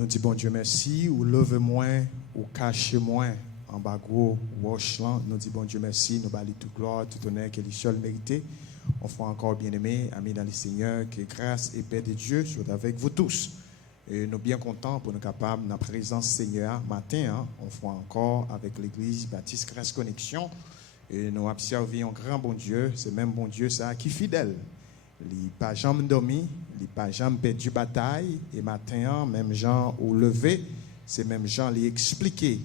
Nous disons bon Dieu merci, ou levez-moi, ou cachez-moi en bas gros, wash-lan. Nous disons bon Dieu merci, nous bâlons toute gloire, tout honneur qu'il est seul mérité. On fait encore bien-aimés, amis dans le Seigneur, que grâce et paix de Dieu soient avec vous tous. Et nous sommes bien contents pour nous capables, dans la présence Seigneur, matin, on fait encore avec l'église Baptiste Grâce Connexion. Et nous observons un grand bon Dieu, c'est même bon Dieu ça qui est fidèle. Il n'a pas jamais dormi, il n'a pas jamais perdu bataille. Et matin, même Jean au lever, c'est même Jean qui expliqué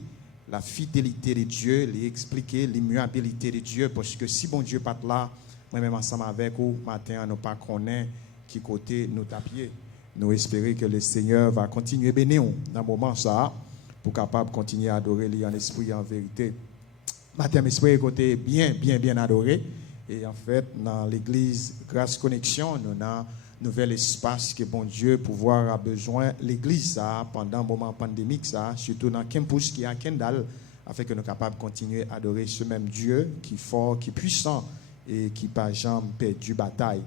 la fidélité de Dieu, lui expliquer l'immuabilité de Dieu. Parce que si bon Dieu pas là, moi-même ensemble avec vous, matin, nous pas connaît qui côté nous tapier. Nous espérons que le Seigneur va continuer à bénir dans le moment ça, pour capable continuer à adorer lui en esprit et en vérité. Matin, j'espère côté bien adoré. Et en fait, dans l'église Grâce Connexion, nous avons un nouvel espace que bon Dieu pouvoir a besoin l'église ça pendant le moment pandémique ça, surtout dans le campus qui est à Kendall, afin que nous soyons capables de continuer à adorer ce même Dieu qui est fort, qui est puissant et qui n'a pas jamais perdu bataille.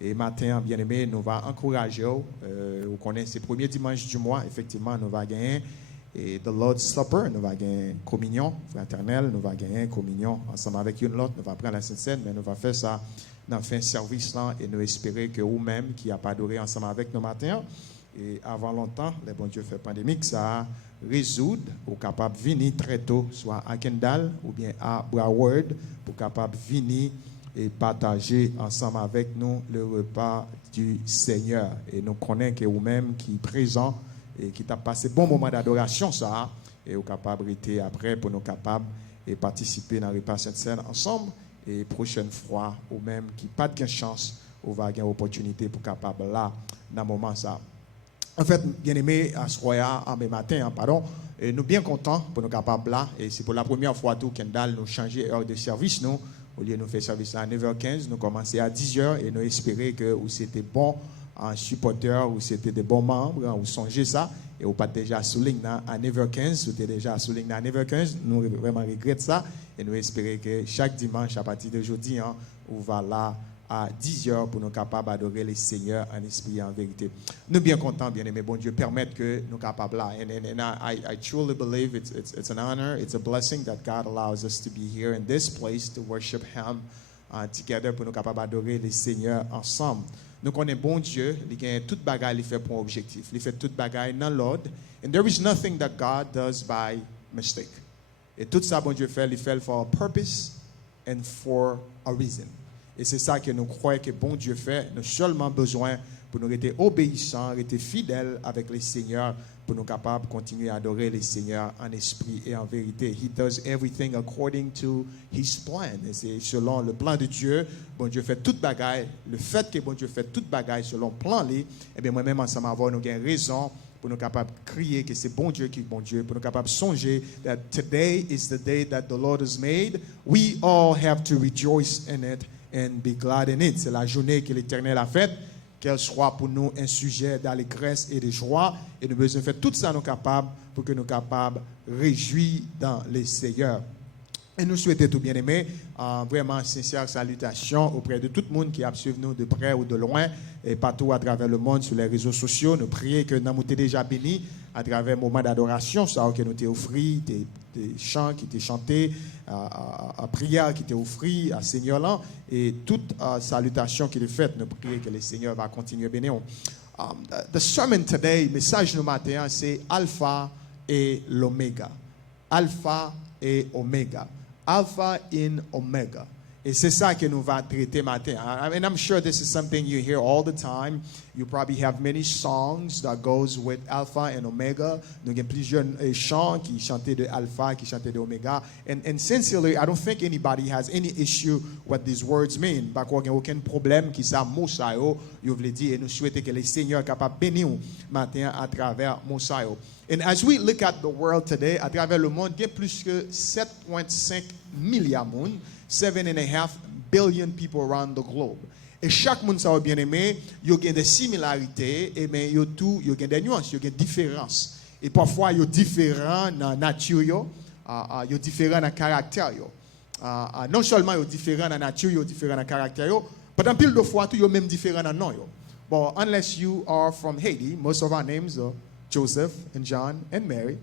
Et matin, bien aimé, nous allons encourager, vous connaissez, c'est le premier dimanche du mois, effectivement, nous allons gagner et The Lord's Supper, nous allons gagner communion fraternelle, nous allons gagner communion ensemble avec une autre, nous allons prendre la Sainte Seine, mais nous allons faire ça dans le fin service là et nous espérer que vous-même qui n'avez pas adoré ensemble avec nous matin, et avant longtemps, le bon Dieu fait pandémique, ça résoudre, ou capable de venir très tôt, soit à Kendall ou bien à Broward, pour capable de venir et partager ensemble avec nous le repas du Seigneur. Et nous connaissons que vous-même qui est présent et qui t'a passé bon moment d'adoration, ça, et vous capable d'être après pour nous capables de participer dans le repas Sainte-Seine ensemble. Et prochaine fois, ou même qui n'a pas de chance, on va avoir une opportunité pour capable là, dans le moment ça. En fait, bien aimé, à ce royal, en matin, pardon, et nous bien contents pour nous capables là. Et c'est pour la première fois tout Kendall nous changer heure de service, nous. Au lieu de nous faire service à 9h15, nous commençons à 10h et nous espérons que c'était bon en supporter ou c'était des bons membres, ou songez ça, et vous pas déjà souligné à 9h15, vous êtes déjà souligné à 9h15, nous vraiment regrettons ça, et nous espérons que chaque dimanche à partir d'aujourd'hui, on va là à 10h pour nous capables d'adorer le Seigneur en esprit et en vérité. Nous bien contents, bien aimés, bon Dieu, permettre que nous capables là. And I truly believe it's an honor, it's a blessing that God allows us to be here in this place to worship Him together pour nous capables d'adorer le Seigneur ensemble. Nous connaissons bon Dieu, il a toute bagaille, il fait pour un objectif, il fait toute bagaille dans l'ordre. And there is nothing that God does by mistake. Et tout ça, bon Dieu fait, il fait for a purpose and for a reason. Et c'est ça que nous croyons que bon Dieu fait. Nous avons seulement besoin pour nous rester obéissants, rester fidèles avec le Seigneur, pour nous capables de continuer à adorer le Seigneur en esprit et en vérité. He does everything according to His plan. Et c'est selon le plan de Dieu, bon Dieu fait toute bagaille. Le fait que bon Dieu fait toute bagaille selon le plan, eh bien moi-même ensemble avoir nous avons raison pour nous capables de crier que c'est bon Dieu qui est bon Dieu, pour nous capables de songer that today is the day that the Lord has made. We all have to rejoice in it and be glad in it. C'est la journée que l'Éternel a faite, qu'elle soit pour nous un sujet d'allégresse et de joie. Et nous devons faire tout ça nous capables pour que nous capables de réjouir dans le Seigneur. Et nous souhaitons tout bien aimé, vraiment sincère salutation auprès de tout le monde qui a suivi nous de près ou de loin et partout à travers le monde sur les réseaux sociaux. Nous prions que nous avons déjà bénis à travers le moment d'adoration, ça que nous t'ai offert, des chants qui étaient chantés, à prière qui étaient offert à Seigneur là, et toute salutation qui est faite, nous prions que le Seigneur va continuer à bénir. The sermon today, message nous matin, c'est Alpha et l'Oméga. Alpha et Oméga. Alpha in Omega. Et c'est ça que nous va traiter matin. I mean, I'm sure this is something you hear all the time. You probably have many songs that goes with Alpha and Omega. Nous avons plusieurs chants qui chantent de Alpha, qui chantent de Omega. And sincerely, I don't think anybody has any issue what these words mean. Parce qu'il n'y a aucun problème qui ça Mosaïo, vous voulez dire, et nous souhaitons que le Seigneur est capable de bénir matin à travers Mosaïo. And as we look at the world today, à travers le monde, il y a plus que 7,5 milliards de monde, 7.5 billion people around the globe. Et chaque monde, ça va bien aimé, il y a des similarités, et mais il y a des nuances, il y a des différences. Et parfois, il y a différents dans la nature, il y a différents dans le caractère. Non seulement il y a différents dans la nature, il y a différents dans le caractère, mais en pile de fois, il y a même différents dans le nom. But unless you are from Haiti, most of our names are Joseph and John and Mary?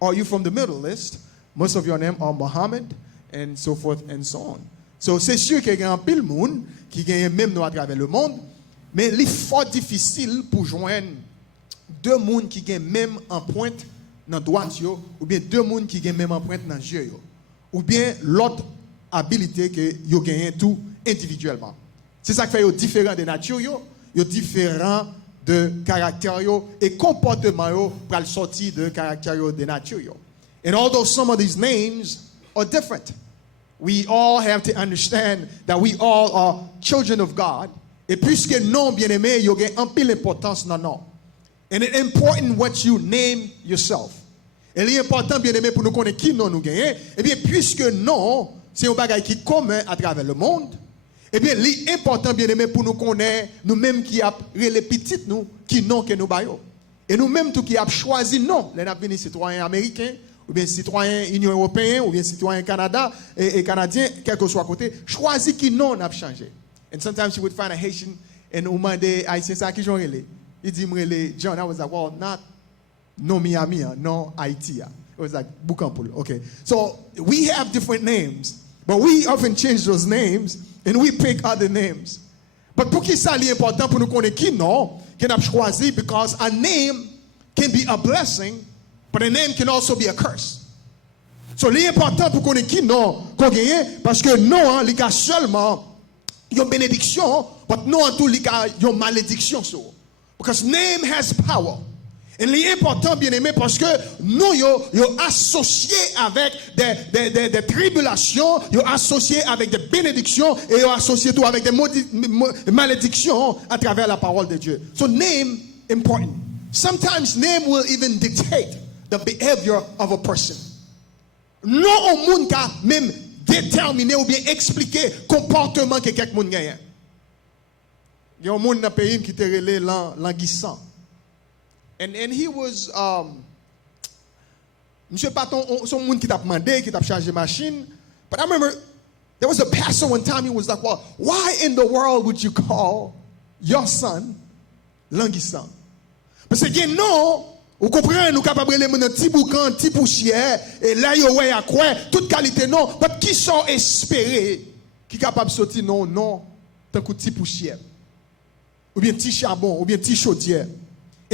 Are you from the Middle East? Most of your names are Muhammad and so forth and so on. So c'est sûr qu'il y a un pile monde qui gagne même nous à travers le monde, mais il est fort difficile pour joindre deux mondes qui gagnent même empreinte dans droite ou bien deux mondes qui gagnent même empreinte dans yeux ou bien l'autre habilité que yo gagnent tout individuellement. C'est ça qui fait yo différent de nature yo différent de caractère et comportement pour le sortir de caractère de nature. And although some of these names are different, we all have to understand that we all are children of God. Et puisque non bien-aimé, il y a un peu d'importance dans non. And it's important what you name yourself. Et il est important bien-aimé pour nous connaître qui non nous gagnons. Et bien puisque non, c'est un bagage qui est commun à travers le monde. Et bien il est important bien-aimé pour nous connaître nous-mêmes qui avons les petites nous qui non que nous baillons. Et nous-mêmes tout qui avons choisi non, les venus citoyens américains ou bien citoyens Union européenne ou bien citoyens Canada et canadiens quel que soit côté, choisi qui non n'a changé. And sometimes you would find a Haitian and umande Haitien ça qui j'en relé. Il dit me John, I was like, well, not no Miami, no Haiti. It was like Bukampul. Okay. So we have different names, but we often change those names and we pick other names. But pour qui ça important pour nous connaître qui non, qu'on a choisi because a name can be a blessing, but a name can also be a curse. So l'important pour connaître qui non qu'on gagne parce que non il y a seulement une bénédiction, but non en tout il y a une malédiction so. Because name has power. Et l'important bien aimé parce que nous yo associé avec des tribulations, yo associé avec des bénédictions et yo associé tout avec des malédictions à travers la parole de Dieu. So name important. Sometimes name will even dictate the behavior of a person. Non au monde qui même déterminer ou bien expliquer comportement que quelqu'un monde gagne. Il y a un monde dans le pays qui était relé languissant. And he was monsieur Paton son monde qui t'a demandé qui t'a changé machine. But I remember there was a pastor one time he was like, well, why in the world would you call your son languissant? Parce que non, vous comprenez, nous capables de mettre un petit boucan, un petit poussière, et là, il y a quoi, toute qualité, non, mais qui sont espérés, qui capable de sortir, non, tant que petit poussière, ou bien petit charbon, ou bien petit chaudière.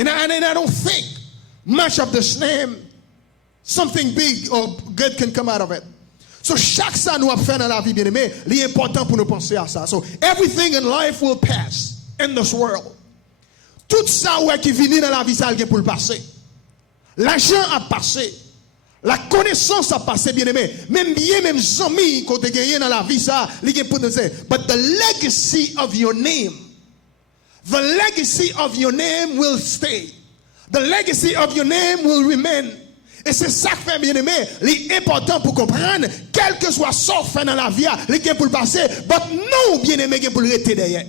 And I don't think much of this name, something big or good can come out of it. So, chaque ça nous a fait dans la vie, bien aimé, l'important pour nous penser à ça. So, everything in life will pass in this world. Tout ça qui vient dans la vie, ça vient pour le passer. L'argent a passé. La connaissance a passé, bien aimé. Même amis, quand tu gagné dans la vie, ça, il y a pour nous dire. But the legacy of your name, will stay. The legacy of your name will remain. Et c'est ça qui fait, bien aimé, l'important pour comprendre, quel que soit ce fait dans la vie, il y a pour le passer. But non, bien aimé, il y a pour le rester derrière.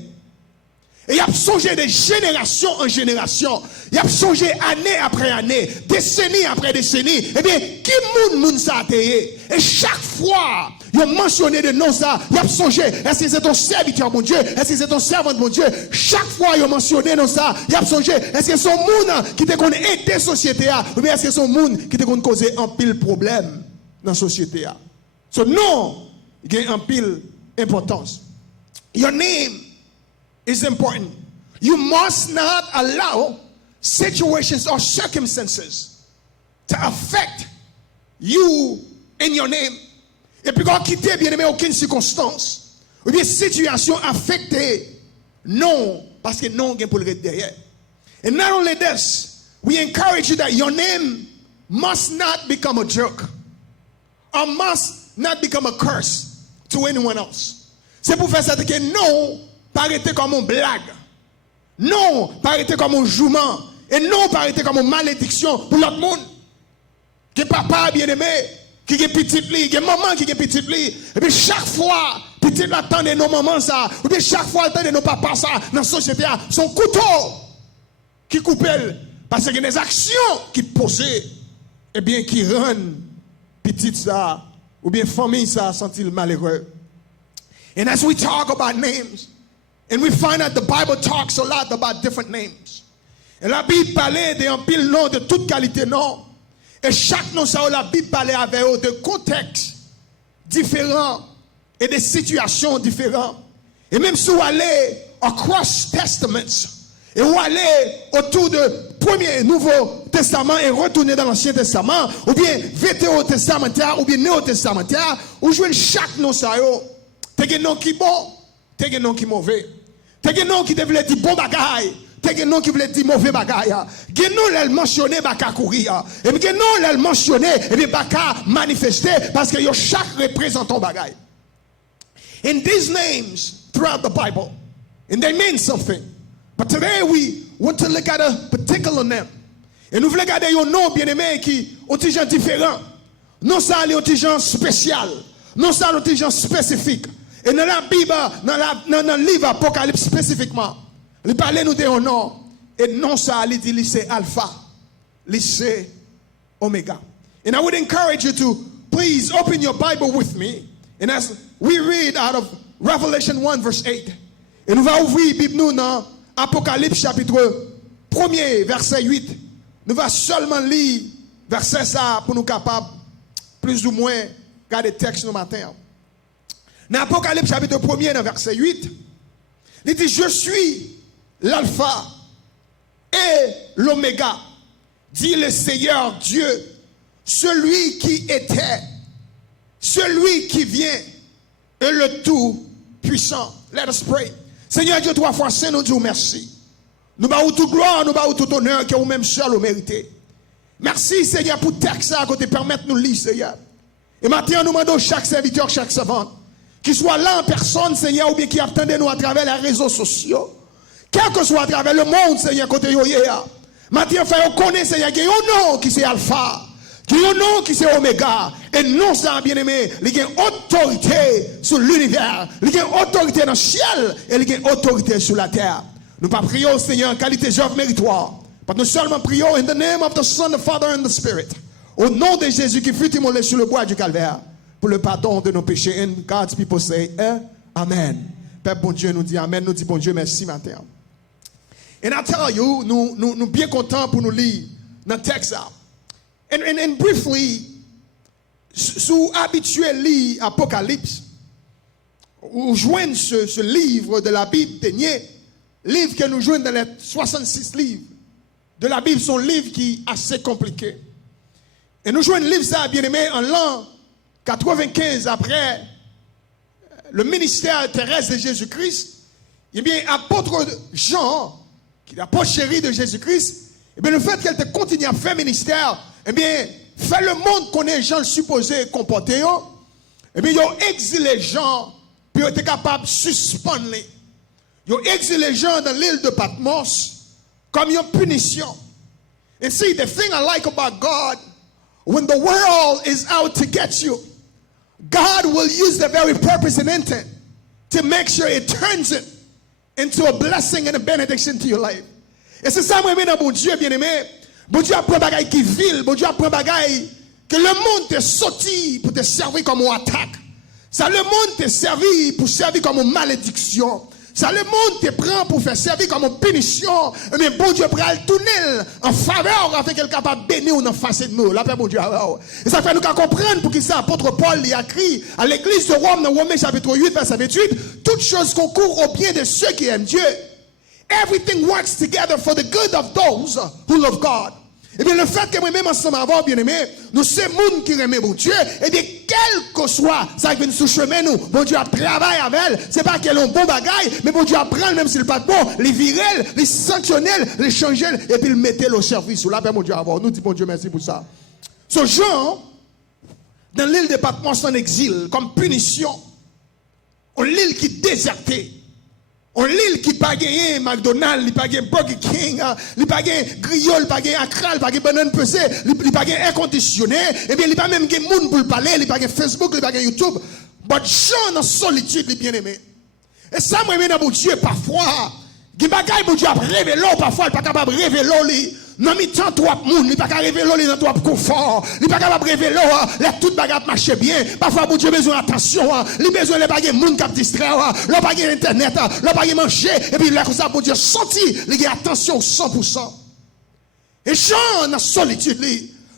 Et il a songé de génération en génération. Il a songé année après année, décennie après décennie. Eh bien, qui moun ça a été? Et chaque fois, il a mentionné de nom ça. Il a songé, est-ce que c'est ton serviteur, mon Dieu? Est-ce que c'est ton servant, mon Dieu? Chaque fois, il a mentionné non ça. Il a songé, est-ce que c'est son moun qui te connaît aider la société? Ou bien est-ce que c'est son moun qui te connaît causer un pile problème dans la société? So, non, il y a un pile importance. Your name is important. You must not allow situations or circumstances to affect you in your name. Et puis quand quitter bien aimé aucune circonstance ou bien situation affectée, non, parce que non gain pour le derrière. And not only this, we encourage you that your name must not become a joke or must not become a curse to anyone else. C'est pour faire ça que non, pas arrêter comme une blague. Non, pas arrêter comme un jouement. Et non, pas arrêter comme une malédiction pour l'autre monde. Que papa bien aimé, qui est petit li, que maman qui est petit li. Et puis chaque fois, petit l'attend de nos mamans ça. Et puis chaque fois, l'attend de nos papas ça. Dans la société, son couteau qui coupe elle. Parce qu'il y a des actions qui posent. Et bien qui rendent petit ça. Ou bien famille ça, sent-il malheureux. And as we talk about names, and we find that the Bible talks a lot about different names. Et la Bible parlait d'un pile nom de toute qualité non. Et chaque nom ça la Bible parlait avec eux de contextes différents et de situations différentes. Et même si vous allez across testaments et vous allez autour de premier Nouveau Testament et retourner dans l'Ancien Testament ou bien Vétéro-testamentaire ou bien Néo-testamentaire, vous jouez chaque nom ça yo. T'as un nom qui bon, t'as un nom qui mauvais. T'as un nom qui devait dire bon bagaille. T'as un nom qui voulait dire mauvais bagaille. Gen nom l'elle mentionné baka courir. Et gen nom l'elle mentionné et bien baka manifester parce que yo chaque représentant bagaille. And these names throughout the Bible, and they mean something. But today we want to look at a particular name. Et nous voulons regarder un nom bien aimé qui ont des gens différents. Non ça est un gens spécial. Non ça est un gens spécifique. Et dans la Bible, dans le livre Apocalypse spécifiquement, il parle nous de un nom. Et non ça, il dit c'est Alpha, c'est Omega. And I would encourage you to please open your Bible with me. And as we read out of Revelation 1 verse 8. Et nous allons ouvrir la Bible nous dans Apocalypse chapitre 1er verset 8. Nous allons seulement lire verset ça pour nous capables plus ou moins garder le texte ce matin. Dans Apocalypse chapitre 1er dans verset 8, il dit je suis l'alpha et l'oméga, dit le Seigneur Dieu, celui qui était, celui qui vient et le tout puissant. Let us pray. Seigneur Dieu, 3 fois saint, nous disons merci. Nous baillons toute gloire, nous baillons tout honneur que vous-même seul vous méritez. Merci Seigneur pour texte que tu permets de nous lire Seigneur. Et maintenant nous demandons chaque serviteur, chaque servante, qui soit là en personne Seigneur ou bien qui attendait nous à travers les réseaux sociaux. Quel que soit à travers le monde, Seigneur, côté yo ya. Maintenant, faire connaître, Seigneur, qu'il y a un nom qui c'est Alpha, qu'il y a un nom qui c'est Oméga, et non ça, bien aimé, il y a une autorité sur l'univers, il y a une autorité dans le ciel, et il y a une autorité sur la terre. Nous pas prions, Seigneur, en qualité d'œuvre méritoire, mais nous seulement prions in the name of the Son, the Father, and the Spirit, au nom de Jésus qui fut immolé sur le bois du calvaire, pour le pardon de nos péchés. And God's people say, Amen. Père bon Dieu nous dit Amen, nous dit bon Dieu merci matin. And I tell you, nous bien contents pour nous lire dans le texte. And briefly, sous habitué lire Apocalypse, ou joignent ce livre de la Bible dernier, livre que nous joignons dans les 66 livres de la Bible, sont livres qui sont assez compliqués. Et nous joignons le livre ça, bien aimé, en l'an 95 après le ministère terrestre de Jésus-Christ. Eh bien, apôtre Jean, qui est l'apôtre chéri de Jésus-Christ, eh bien, le fait qu'elle te continue à faire ministère, eh bien, fait le monde connaît Jean supposé comporter, eh bien, ils ont exilé les gens, puis ils ont été capables de suspendre les. Ils ont exilé les gens dans l'île de Patmos comme une punition. And see, the thing I like about God, when the world is out to get you, God will use the very purpose and intent to make sure it turns it into a blessing and a benediction to your life. Et c'est ça, moi, dans mon Dieu, bien-aimé. Bon Dieu apprend bagaille qui vile. Bon Dieu apprend bagaille que le monde te sorti pour te servir comme une attaque. Ça, le monde te servi pour servir comme une malédiction. Ça, le monde te prend pour faire servir comme une punition. Mais bon Dieu prend le tunnel en faveur afin qu'elle soit capable de bénir ou en face de nous. La paix, bon Dieu. Et ça fait nous comprendre pour qui ça, apôtre Paul a écrit à l'église de Rome dans Romains chapitre 8, verset 28, toutes choses concourent au bien de ceux qui aiment Dieu. Everything works together for the good of those who love God. Et bien, le fait que moi-même, ensemble, avant, bien aimé, nous sommes gens qui aiment mon Dieu, et bien, quel que soit ça qui vient sous chemin, nous, bon Dieu a travaillé avec elle, c'est pas qu'elle a un bon bagaille, mais bon Dieu apprend, même s'il n'est pas bon, les virer, les sanctionner, les changer, et puis le mettre au service. Là, ben, mon Dieu, avoir. Nous dit, bon Dieu, merci pour ça. Ce Jean, dans l'île de Patmos en exil, comme punition, on l'île qui désertée. On l'île qui pas gagné McDonald's, il pas gagné Burger King, il pas gagné Griot, il pas gagné Accra, il pas gagné banane pesée, il pas gagné air conditionné, et bien il pas même gagné monde pour parler, il pas gagné Facebook, il pas gagné YouTube. Mais Jean en solitude, il bien aimé. Et ça moi dans mon Dieu parfois, il bagaille mon Dieu a révélé parfois, il pas capable révéler non mais tant trop monde, il pas capable révéler dans trop confort, il pas capable révéler les toute bagarre marche bien. Parfois mon Dieu besoin d'attention, il besoin les bagarre monde qui distraire, le bagarre internet, le bagarre manger et puis là comme ça mon Dieu senti, il a attention 100%. Et Jean dans solitude,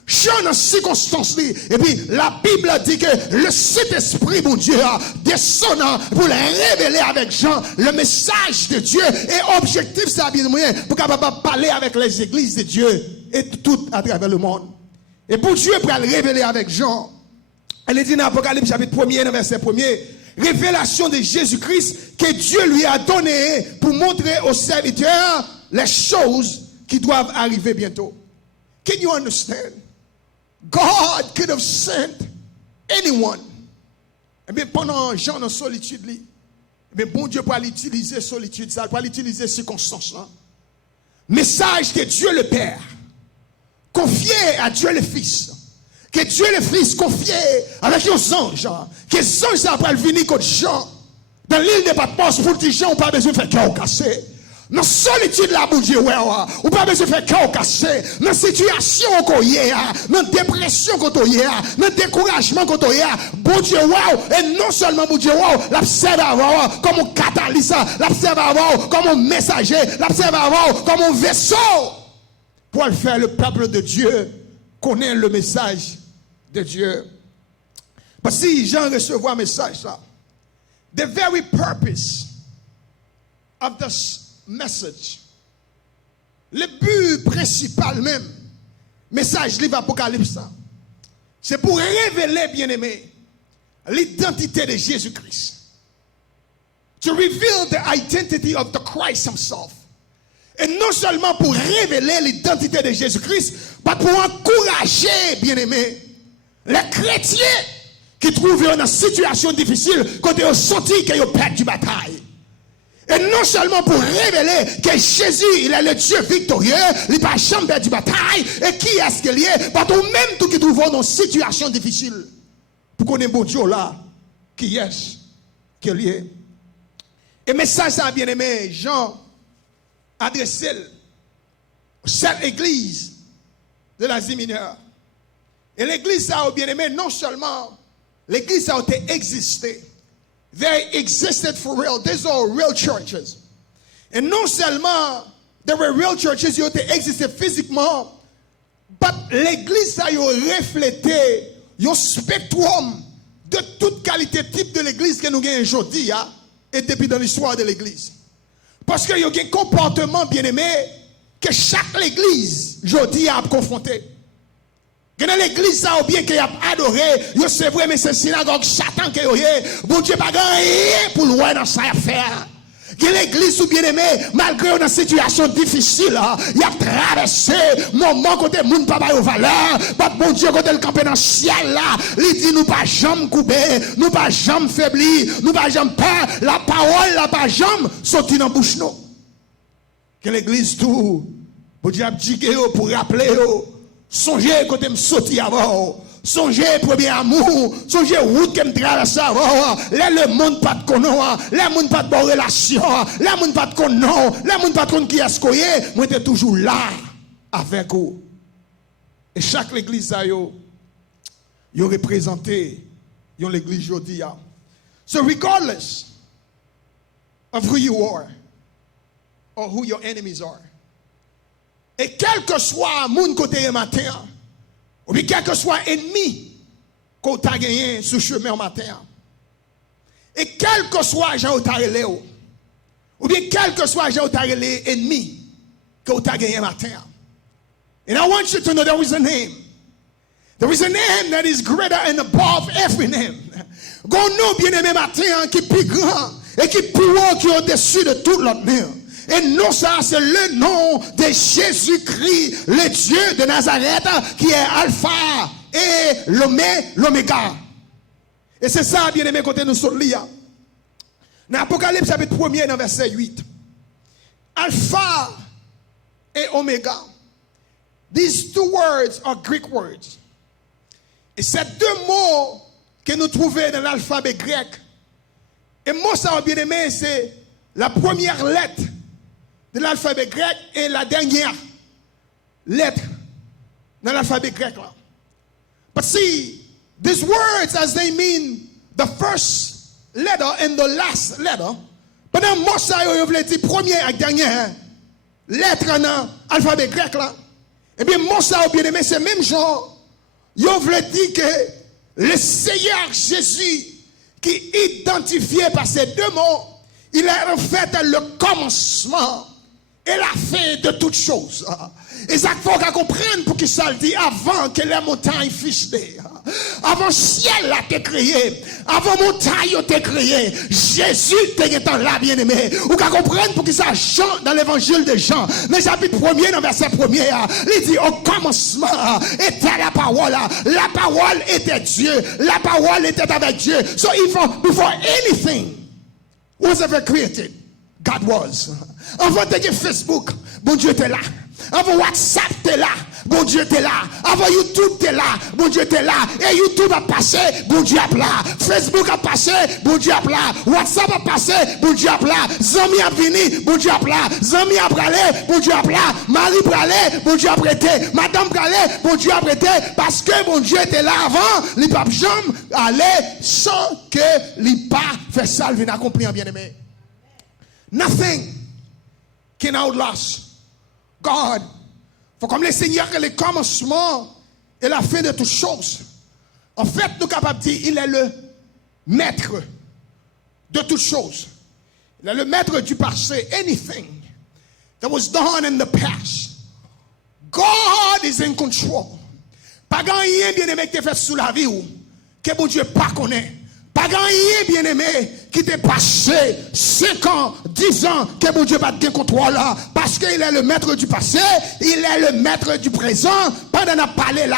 Jean dans circonstance, et puis la Bible dit que le Saint-Esprit, mon Dieu, descend pour le révéler avec Jean le message de Dieu. Et objectif, ça a bien moyen pour capable parler avec les églises de Dieu et tout à travers le monde. Et pour Dieu, pour le révéler avec Jean, elle est dit dans Apocalypse chapitre 1er, verset 1er, révélation de Jésus-Christ que Dieu lui a donné pour montrer aux serviteurs les choses qui doivent arriver bientôt. Can you understand? God could have sent anyone. Et bien pendant Jean en solitude, et bien bon Dieu pour l'utiliser solitude, ça pour l'utiliser circonstance là. Message que Dieu le Père confié à Dieu le Fils. Que Dieu le Fils confié avec les anges. Que les anges après venir contre Jean. Dans l'île de Patmos pour dire Jean, on pas besoin de faire cœur cassé. Dans solitude là, bon Dieu, ou pas besoin de faire cœur cassé. Dans situation qu'on y est, dans dépression qu'on y est, dans découragement qu'on y est, bon Dieu, et non seulement bon Dieu, l'observe avoir comme un catalyse, l'observe avoir comme un messager, l'observe avoir comme un vaisseau. Pour le faire, le peuple de Dieu connaît le message de Dieu. Parce que si Jean recevait un message là, the very purpose of this message, le but principal même, message livre Apocalypse, c'est pour révéler, bien aimé, l'identité de Jésus-Christ. To reveal the identity of the Christ himself. Et non seulement pour révéler l'identité de Jésus-Christ, mais pour encourager, bien aimé, les chrétiens qui trouvent dans une situation difficile, quand ils ont senti qu'ils ont perdu la bataille. Et non seulement pour révéler que Jésus, il est le Dieu victorieux, il n'a pas jamais perdu la bataille, et qui est-ce qu'il est, mais ou même tout qui trouvent dans une situation difficile, pour qu'on ait bon Dieu là, qui est-ce qu'il est. Et message ça, bien aimé, Jean, adressé cette église de l'Asie mineure. Et l'église ça a bien aimé, non seulement l'église ça a existé, they existed for real, these are real churches. Et non seulement there were real churches, ils ont existé physiquement, but l'église ça a reflété un spectrum de toute qualité type de l'église que nous avons aujourd'hui et depuis dans l'histoire de l'église. Parce qu'il y a un comportement bien aimé que chaque église aujourd'hui a confronté. Dans l'église, ça ou bien qu'il a adoré, c'est vrai, mais c'est synagogue Satan qui est. Bon Dieu, pas rien pour loin dans sa affaire. L'église ou bien aimé, malgré une situation difficile, il a traversé moment côté moun papa au valeur, bon Dieu côté le camper dans le ciel là, il dit nous pas jamais couper, nous pas jamais faiblir, nous pas jamais peur, la parole la pas jamais sortir dans bouche nous. Que l'église tout, bon Dieu a dit pour rappeler songez côté me sortir avant. Songez premier amour, songez route que me traverse avant, le monde pas de connaître, le monde pas de bonne relation, le monde pas de connaître, le monde pas de qui est-ce qu'on est, moi j'étais toujours là avec vous. Et chaque église ça yo représenté l'église aujourd'hui. So regardless of who you are or who your enemies are. Et quel que soit mon côté matin, ou bien quel que soit ennemi qu'on t'a gagné sur le chemin au matin, et quel que soit Jean Otarelé, ou bien quel que soit Jean Otarelé ennemi qu'on t'a gagné matin. And I want you to know there is a name. There is a name that is greater and above every name. Gon nom bien aimé matin qui est plus grand et qui est plus haut, qui est au-dessus de tout l'autre nom. Et non, ça, c'est le nom de Jésus-Christ, le Dieu de Nazareth, qui est Alpha et l'Oméga. Et c'est ça, bien aimé, quand nous sommes liés. Dans l'Apocalypse, chapitre 1er, dans verset 8. Alpha et Oméga. These two words are Greek words. Et ces deux mots que nous trouvons dans l'alphabet grec. Et moi, ça, bien aimé, c'est la première lettre de l'alphabet grec et la dernière lettre dans l'alphabet grec. But see, these words as they mean the first letter and the last letter, pendant moi ça, je voulais dire première et dernière lettre dans l'alphabet grec là. Eh bien, mon ça, bien aimé, c'est même genre, yo voulait dire que le Seigneur Jésus, qui est identifié par ces deux mots, il est en fait le commencement et la fin de toutes choses. Et ça faut qu'on comprenne pour qu'il ça le dit avant que les montagnes fussent avant le ciel a été créé, avant la montagne a été créé, Jésus était là, bien aimé. Ou qu'à comprendre pour qu'il ça Jean dans l'évangile de Jean, dans le chapitre 1er, dans verset 1er, il dit au commencement était la parole était Dieu, la parole était avec Dieu. So before anything was ever created, God was. Avant de Facebook, bon Dieu était là. Avant WhatsApp était là, bon Dieu était là. Avant YouTube était là, bon Dieu était là. Et YouTube a passé, bon Dieu a là. Facebook a passé, bon Dieu a là. WhatsApp a passé, bon Dieu a là. Zami a venu, bon Dieu a là. Zami a bralé, bon Dieu a là. Marie bralé, bon Dieu a prêté. Madame bralé, bon Dieu a prêté. Parce que bon Dieu était là avant, les papes jamais allaient sans que les pas fait ça, le vient accomplir, bien aimé. Nothing can outlast God. Faut comme le Seigneur que le commencement et la fin de toutes choses. En fait, nous sommes capables de dire, il est le maître de toutes choses. Il est le maître du passé. Anything that was done in the past, God is in control. Pas grand rien bien aimé qui t'est fait sous la vie ou que bon Dieu pas connaît. Pas grand rien bien aimé qui t'est passé 5 ans, 10 ans, que bon Dieu pas de contrôle là. Parce qu'il est le maître du passé, il est le maître du présent. Pendant qu'on parlé là,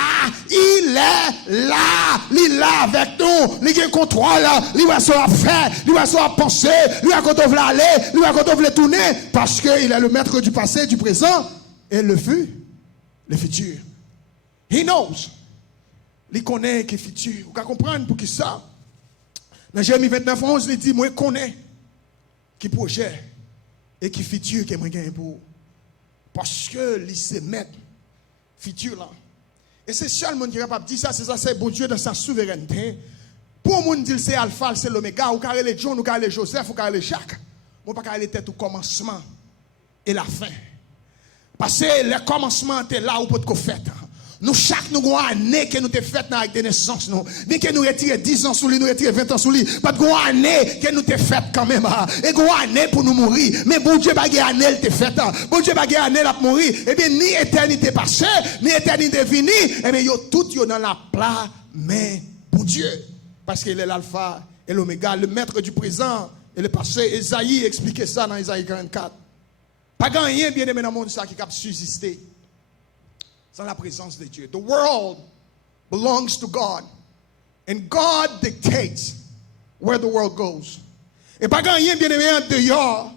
il est là avec nous. Il a contrôle, il va se faire, il va se penser, il va quand on veut aller, il va quand on veut tourner. Parce qu'il est le maître du passé, du présent et le futur. He knows. Il connaît qui est futur. Vous pouvez comprendre pour qui ça. Dans Jérémie 29, 11, il dit, moi, je connais qui projet et qui futur que moi gagne pour. Parce que il se met futur là. Et c'est seul monde qui est capable de dire ça, c'est bon Dieu dans sa souveraineté. Pour le monde dire c'est Alpha, c'est l'Oméga, ou carré les John, ou carré les Joseph, ou carré les Jacques. Moi, pas carré les têtes au commencement et la fin. Parce que le commencement est là où peut être fait. Nous, chaque nous avons année que nous avons fait avec des naissances. Bien que nous retirons 10 ans sous lui, nous retirons 20 ans sous lui. Pas de année que nous avons fait quand même. Et nous avons année pour nous mourir. Mais bon Dieu, pas de année, il t'a fait. Bon Dieu, pas de année, il a mourir. Eh bien, ni éternité passée, ni éternité venue. Eh bien, tout est dans la plat, mais bon Dieu. Parce qu'il est l'alpha et l'oméga, le maître du présent et le passé. Esaïe expliquait ça dans Esaïe 44. Pas de rien bien aimé dans le monde ça qui a subsisté sans la présence de Dieu. The world belongs to God. And God dictates where the world goes. Et pas rien bien aimé en dehors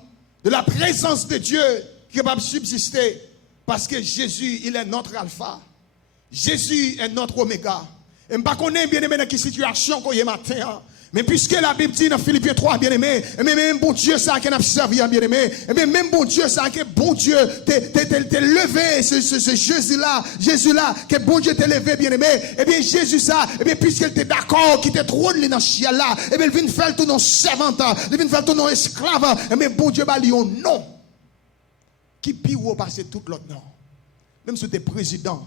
de la présence de Dieu qui est capable de subsister. Parce que Jésus, il est notre alpha. Jésus est notre oméga. Et pas qu'on est bien aimé dans quelle situation qu'on est matin. Mais puisque la Bible dit dans Philippiens 3, bien aimé, et même bon Dieu, ça qui n'a servi, bien aimé, et même bon Dieu, ça que bon Dieu, t'es levé, ce Jésus-là, que bon Dieu t'est levé, bien aimé, et bien Jésus, ça, et bien puisqu'il était d'accord, qu'il te trône dans le ciel là, et bien il vient faire tout nos servante, il vient faire tout nos esclaves, et bien bon Dieu, bah, il y a un nom, qui pire ou passer tout l'autre nom. Même si tu es président,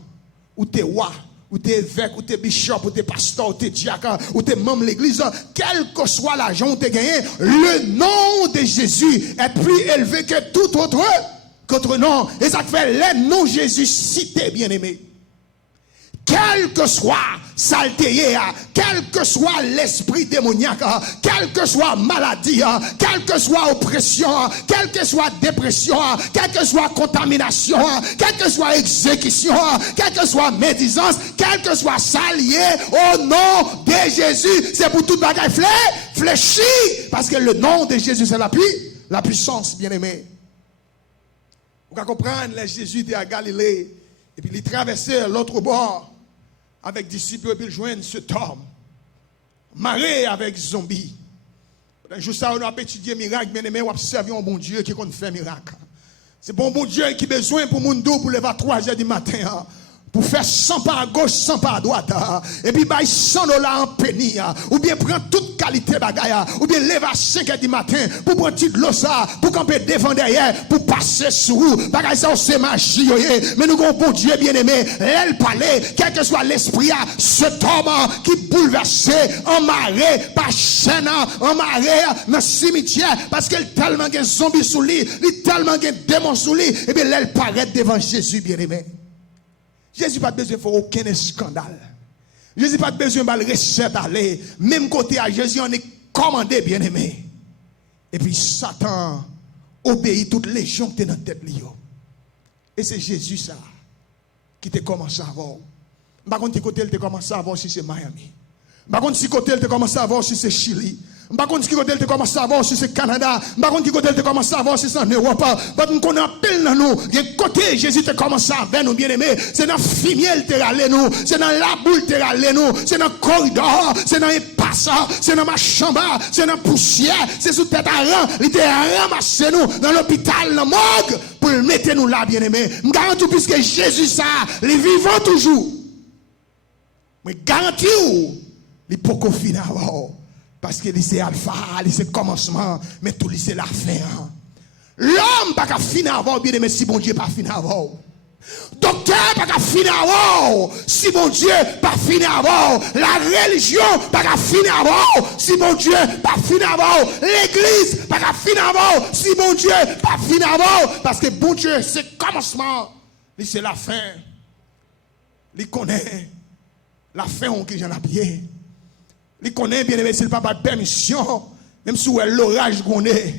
ou tu es roi, ou tu es évêque, ou tu es bishop, ou tu es pasteur, ou tu es diacre, ou tu es membre de l'église, quel que soit l'argent où tu as gagné, le nom de Jésus est plus élevé que tout autre nom. Et ça fait les noms de Jésus cités, bien aimés. Quel que soit saleté, quel que soit l'esprit démoniaque, quelle que soit maladie, quelle que soit oppression, quelle que soit dépression, quelle que soit contamination, quelle que soit exécution, quelle que soit médisance, quel que soit salié, au nom de Jésus, c'est pour toute bagaille fléchie, parce que le nom de Jésus c'est la puissance, bien aimé. Vous pouvez comprendre, Jésus était à Galilée, et puis il traversait l'autre bord avec disciples, et puis il joignent cet homme, maré avec zombie. Juste ça, on a étudié miracle, bien aimé, on a observé un bon Dieu qui compte faire miracle. C'est bon Dieu qui a besoin pour mon dos pour lever à 3 heures du matin. pour faire 100 pas à gauche, 100 pas à droite, et puis bail $100 en penny, ou bien prendre toute qualité bagaille, ou bien lever à 5h du matin pour prendre petite l'eau ça, pour camper devant derrière, pour passer sous, bagaille ça c'est magie, mais nous avons bon Dieu bien aimé, elle parlait, quel que soit l'esprit, cet homme qui bouleversé, emmarré, par chaîne, emmarré dans le cimetière, parce qu'elle tellement de zombies sous lui, il tellement de démons sous lui, et bien elle paraît devant Jésus bien aimé. Jésus n'a pas besoin de faire aucun scandale. Jésus n'a pas besoin de recette aller. Même côté à Jésus, on est commandé, bien aimé. Et puis Satan obéit toute légion qui est dans la tête. Et c'est Jésus ça qui te commencé à voir. Par contre, côté il te commencé à voir si c'est Miami. Par contre, si côté il te commencé à voir si c'est Chili. Par contre, si côté il te commence à voir si c'est Canada. Par contre, si côté il te commence à voir si c'est en Europe. Par contre, qu'on appelle dans nous. Il côté Jésus te commence à voir nous bien aimés. C'est dans fumier il te râle nous. C'est dans la boule te râle nous. C'est dans le corridor. C'est dans les passes. C'est dans ma chambre. C'est dans la poussière. C'est sous tête à rang. Il te ramasse nous dans l'hôpital, dans la morgue. Pour le mettre nous là bien aimés. Je garantis puisque Jésus ça, il est vivant toujours. Mais garantis il peut qu'on finisse avant. Parce que c'est alpha, c'est le commencement, mais tout c'est la fin. L'homme n'a pas fini avant, bien aimé, si bon Dieu n'a pas fini avant. Docteur n'a pas fini avant, si bon Dieu n'a pas fini avant. La religion n'a pas fini avant, si bon Dieu n'a pas fini avant. L'église n'a pas fini avant, si bon Dieu n'a pas fini avant. Parce que bon Dieu, c'est le commencement, c'est la fin. Il connaît la fin qui j'en a bien. Il connaît bien aimé, s'il n'a pas de permission, même si l'orage qu'on est,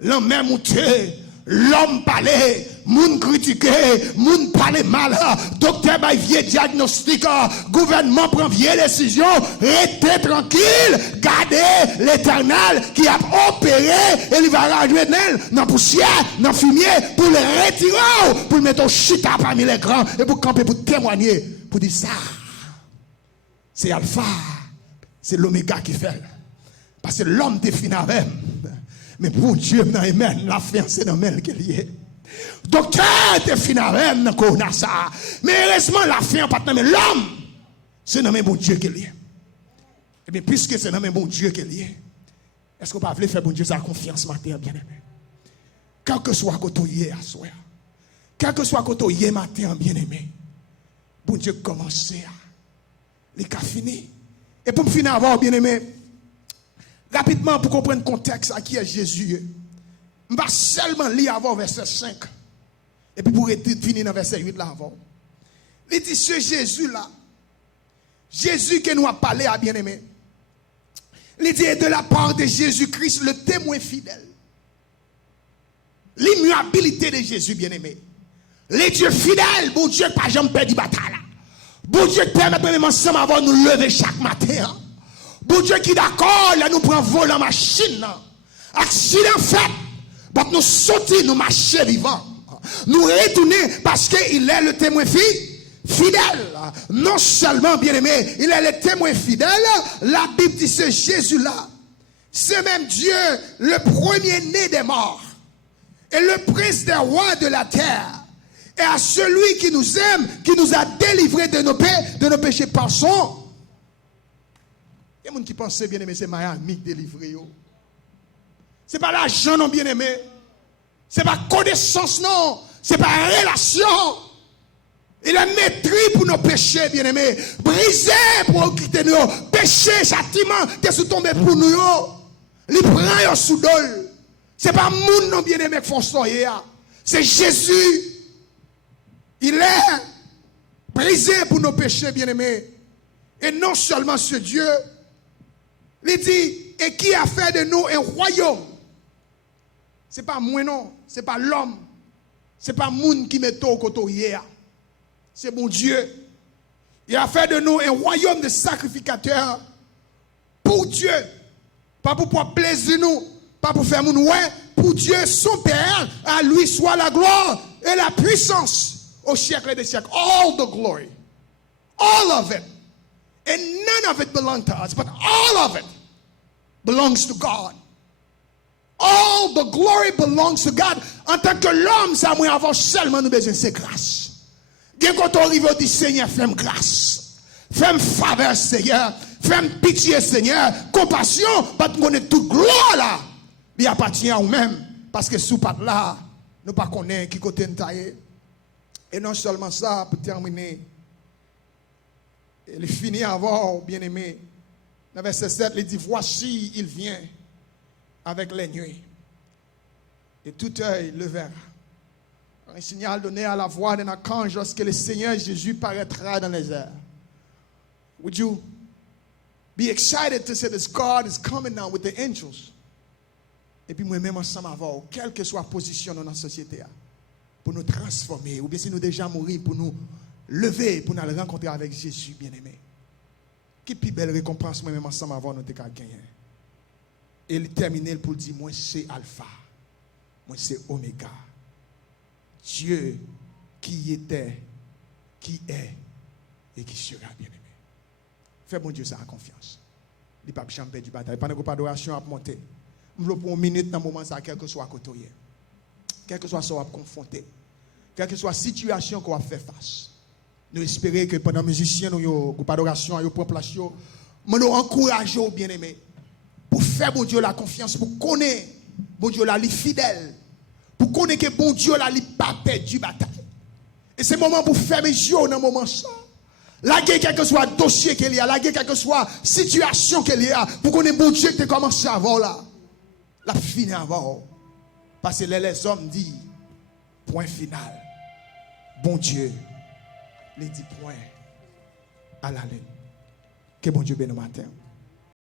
l'homme même monté, l'homme parlait, moun critiqué, moun parlait mal, docteur va vieux diagnostic, gouvernement prend vieille décision, restez tranquille, gardez l'éternel qui a opéré et il va rajouter dans la poussière, dans le fumier, pour le retirer, pour le mettre au chita parmi les grands et pour camper, pour témoigner, pour dire ça. C'est Alpha. C'est l'oméga qui fait. Parce que l'homme définit avec. Mais pour Dieu, la fin, c'est dans le qu'il y est. Docteur définit avec, ça. Mais heureusement, la fin, pas mais l'homme, c'est dans le bon Dieu qu'il y est. Et bien, puisque c'est dans le bon Dieu qu'il y est, est-ce qu'on peut faire bon Dieu sa confiance matin, bien aimé? Quel que soit côté hier, soir. Quel que soit côté hier matin, bien aimé. Bon Dieu commence à. Il a fini. Et pour me finir avant, bien aimé, rapidement pour comprendre le contexte à qui est Jésus, je vais seulement lire avant verset 5. Et puis pour finir dans verset 8 là avant. Il dit ce Jésus là, Jésus que nous a parlé à bien aimé, il dit de la part de Jésus-Christ, le témoin fidèle. L'immuabilité de Jésus bien aimé. Les dieux fidèles, bon Dieu, pas jamais perdu bataille. Bon Dieu qui permet même ensemble avant nous lever chaque matin. Bon Dieu qui d'accord, là nous prend vol en machine. Accident fait, donc nous sortir, nous marcher vivant. Nous retourner parce qu'il est le témoin fidèle. Non seulement, bien aimé, il est le témoin fidèle. La Bible dit c'est Jésus là. C'est même Dieu, le premier-né des morts. Et le prince des rois de la terre. Et à celui qui nous aime, qui nous a délivrés de nos péchés par son. Il y a des gens qui pensent bien aimé, c'est Miami qui délivré. Ce n'est pas l'argent non bien aimé. Ce n'est pas connaissance non. Ce n'est pas relation. Il a maîtrise pour nos péchés bien aimés. Brisé pour quitter nous. Péché, châtiment, qu'est-ce qui tombe pour nous. Il prend sous dol. Ce n'est pas moun non bien aimé qui font ça. C'est Jésus. Il est brisé pour nos péchés, bien-aimés. Et non seulement ce Dieu, il dit, et qui a fait de nous un royaume. Ce n'est pas moi, non. Ce n'est pas l'homme. Ce n'est pas moun qui met au côté hier. C'est mon Dieu. Il a fait de nous un royaume de sacrificateurs pour Dieu. Pas pour pouvoir plaisir nous. Pas pour faire mon ouais. Pour Dieu, son Père, à lui soit la gloire et la puissance. Au siècle des siècles, all the glory, all of it, and none of it belongs to us, but all of it belongs to God. All the glory belongs to God. En tant que l'homme, ça moi avant seulement nous besoin de ses grâces. Gen quand on arrive dit Seigneur, fais-moi grâce. Fais-moi faveur, Seigneur. Fais-moi pitié, Seigneur. Compassion, parce qu'on est toute gloire là. Il appartient à nous-mêmes. Parce que sous pas là, nous ne connaissons pas qui côté nous tailler. Et non seulement ça, pour terminer, il finit avant, bien aimé. Dans verset 7, il dit, voici, il vient avec les nuées. Et tout œil le verra. Un signal donné à la voix d'un archange lorsque le Seigneur Jésus paraîtra dans les airs. Would you be excited to say this God is coming now with the angels? Et puis moi-même ensemble avant, quelle que soit la position dans la société, pour nous transformer, ou bien si nous déjà mourir, pour nous lever, pour nous aller rencontrer avec Jésus, bien-aimé. Qui plus belle récompense moi-même ensemble avant nous avons gagné. Et il termine pour dire, moi c'est Alpha, moi c'est Oméga. Dieu qui était, qui est et qui sera, bien-aimé. Fais bon Dieu ça à confiance. Il n'y a pas de chambre du bataille. Pendant que pas d'adoration à monter. Pour une minute dans le moment, ça, quel que soit côté, quel que soit ce qu'on va confronter, quelle que soit la situation qu'on va faire face. Nous espérons que pendant les musiciens, nous avons pas d'adoration, nous avons place, nous encourageons bien aimé pour faire bon Dieu la confiance, pour connaître bon Dieu la fidèle, pour connaître que bon Dieu la pas perdu bataille. Et c'est le moment pour faire mes yeux dans le moment ça. La guerre, quel que soit le dossier qu'il y a, la guerre, quelle que soit la situation qu'il y a, pour connaître bon Dieu qui a commencé avant là. La fin avant. Parce que les hommes disent, point final. Bon Dieu, les dit point à la ligne. Que bon Dieu bénisse le matin.